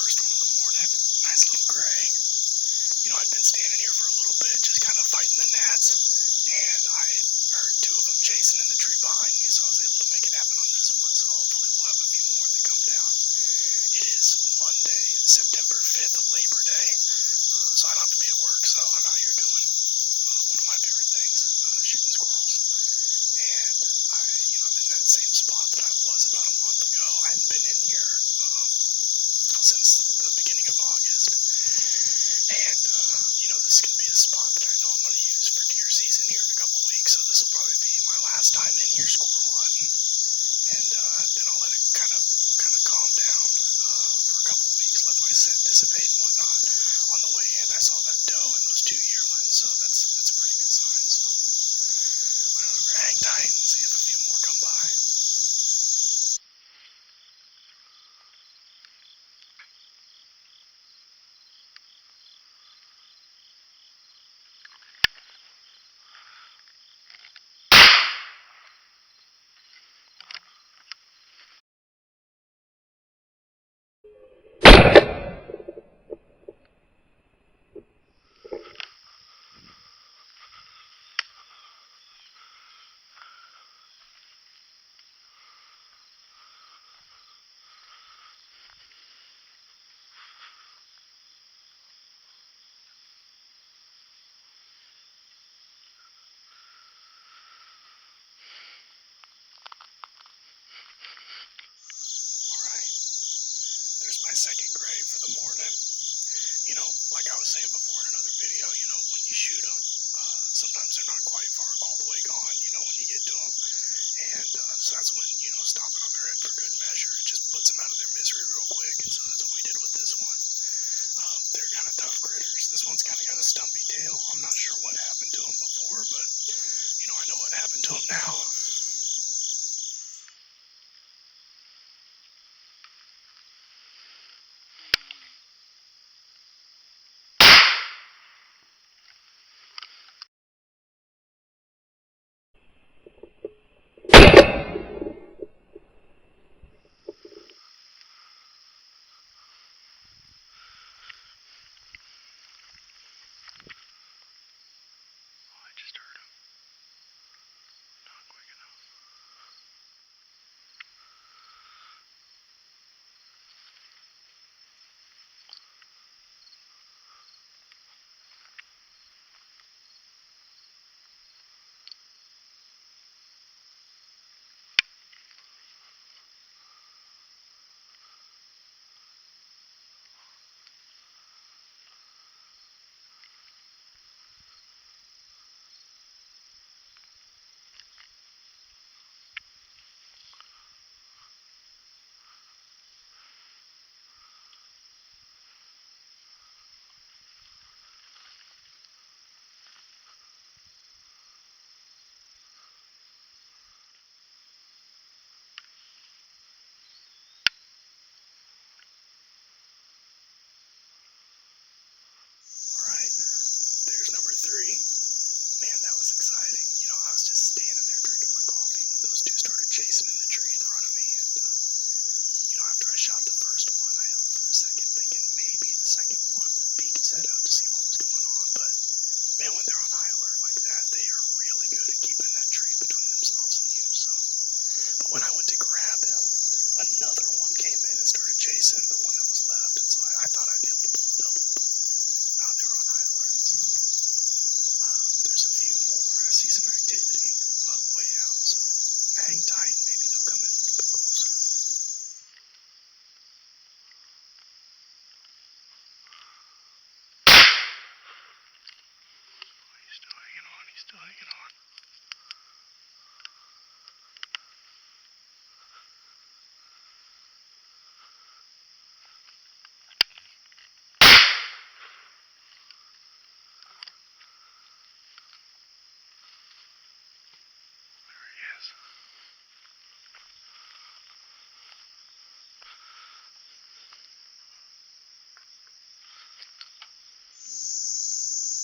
First one of the morning. Nice little gray. You know, I'd been standing here for a little bit, just kind of fighting the gnats, and I heard two of them chasing in the tree behind me, so I was able to make it happen on this one. So hopefully we'll have a few more that come down. It is Monday, September 5th, Labor Day, so I don't have to be at work, so I'm out here doing one of my favorite things, shooting squirrels. And I'm in that same spot that I was about a month ago. I hadn't been in here since the beginning of August. And, this is going to be a spot that I know I'm going to use for deer season here in a couple weeks, so this will probably be my last time in here squirrel hunting. And then I'll let it kind of calm down for a couple weeks, let my scent dissipate and whatnot. On the way in, I saw that doe and those two yearlings, so that's a pretty good sign. So we're hang tight and see if a few more come by. There's my second gray for the morning. Like I was saying before in another video, when you shoot them, sometimes they're not quite far all the way gone, when you get to them. And so that's when, stopping on their head for good measure, it just puts them out of their misery real quick. And so that's what we did with this one. They're kind of tough critters. This one's kind of got a stumpy tail. I'm not sure what happened to him before, but, I know what happened to him now. There's number 3. Man, that was exciting. I was just standing there drinking my coffee when those two started chasing in the tree in front of me. And, after I shot the first one, I held for a second thinking maybe the second one would peek his head out to see what was going on. But, man, when they're on high alert like that, they are really good at keeping that tree between themselves and you. But when I went to grab him, another one came in and started chasing the one that was left. And so I thought I'd be able to pull a double, but no, they were on high alert. So there's a few more. I see some activity way out, so hang tight. Maybe they'll come in a little bit closer. He's still hanging on. He's still hanging on.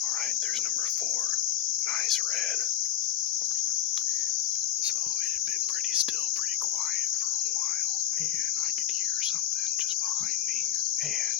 Alright, there's number 4. Nice red. So it had been pretty still, pretty quiet for a while, and I could hear something just behind me, and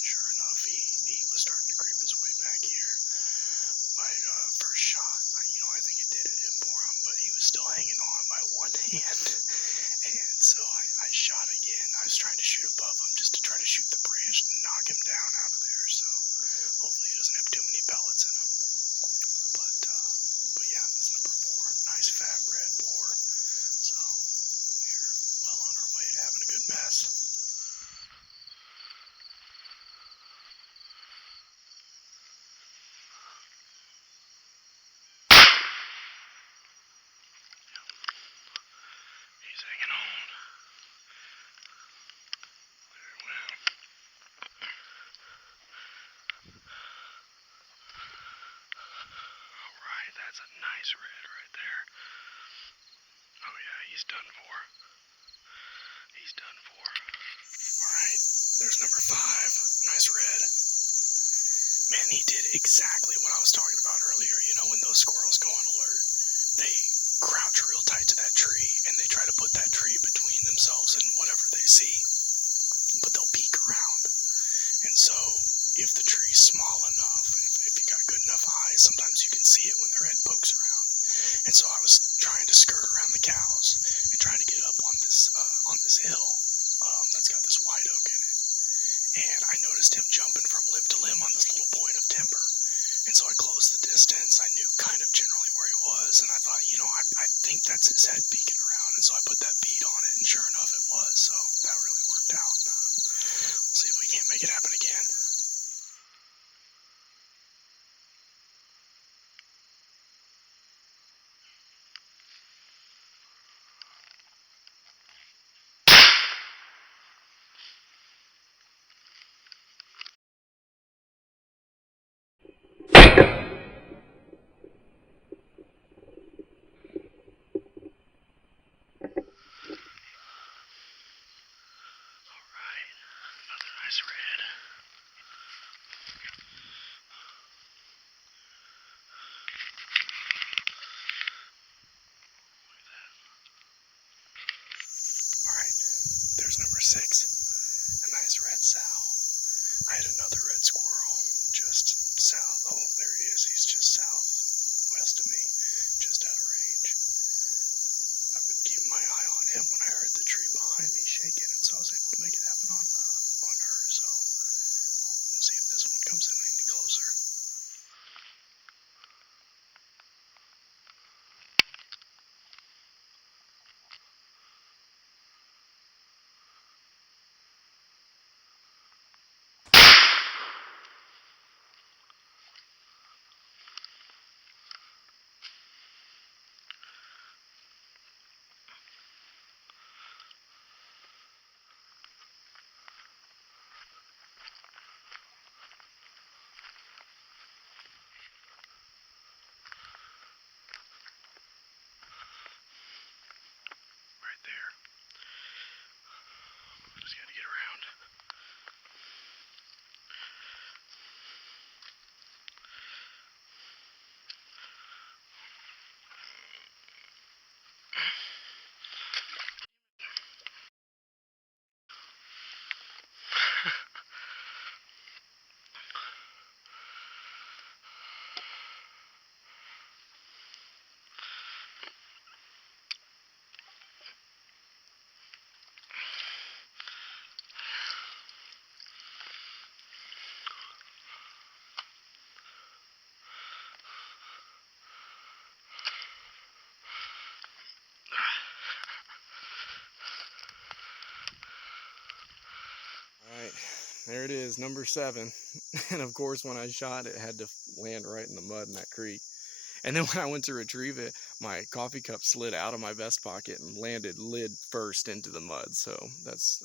done for. He's done for. Alright, there's number 5. Nice red. Man, he did exactly what I was talking about earlier. You know, when those squirrels go on alert, they crouch real tight to that tree, and they try to put that tree between themselves and whatever they see. But they'll peek around. And so, if the tree's small enough, if you got good enough eyes, sometimes you can see it when their head pokes around. And so I was trying to skirt around the cows and trying to get up on this hill that's got this white oak in it. And I noticed him jumping from limb to limb on this little point of timber. And so I closed the distance. I knew kind of generally where he was, and I thought, you know, I think that's his head peeking around. And so I put that bead on it, and sure enough it was. So that really worked out. We'll see if we can't make it happen again. Nice red. Alright, there's number 6. A nice red sow. I had another red squirrel just south. Oh, there he is. He's just southwest of me, just out of range. I've been keeping my eye on him when I heard the tree behind me shaking, and so I was able to make it happen on her. So we'll see if this one comes in any closer. Right there. Just gotta get around. Alright, there it is, number 7. And of course, when I shot, it had to land right in the mud in that creek. And then when I went to retrieve it, my coffee cup slid out of my vest pocket and landed lid first into the mud. So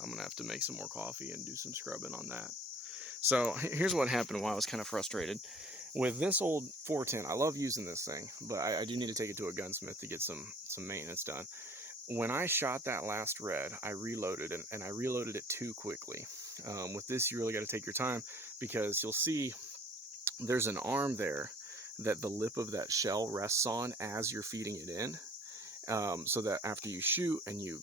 I'm gonna have to make some more coffee and do some scrubbing on that. So here's what happened while I was kind of frustrated. With this old 410, I love using this thing, but I do need to take it to a gunsmith to get some maintenance done. When I shot that last red, I reloaded, and I reloaded it too quickly. With this, you really got to take your time, because you'll see there's an arm there that the lip of that shell rests on as you're feeding it in, so that after you shoot and you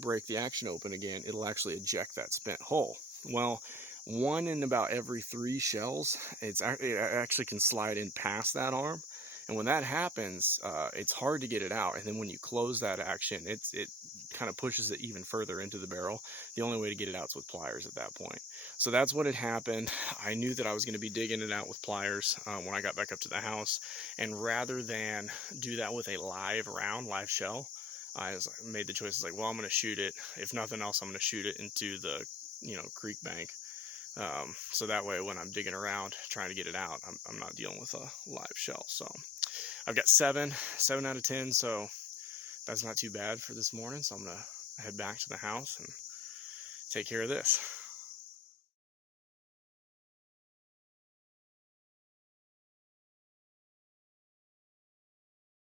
break the action open again, it'll actually eject that spent hull. Well, 1 in about every 3 shells, it actually can slide in past that arm. And when that happens, it's hard to get it out. And then when you close that action, it kind of pushes it even further into the barrel. The only way to get it out is with pliers at that point. So that's what had happened. I knew that I was going to be digging it out with pliers when I got back up to the house. And rather than do that with a live shell, I made the choice, like, well, I'm going to shoot it. If nothing else, I'm going to shoot it into the creek bank. So that way, when I'm digging around trying to get it out, I'm not dealing with a live shell. So I've got 7 out of 10. So that's not too bad for this morning. So I'm gonna head back to the house and take care of this.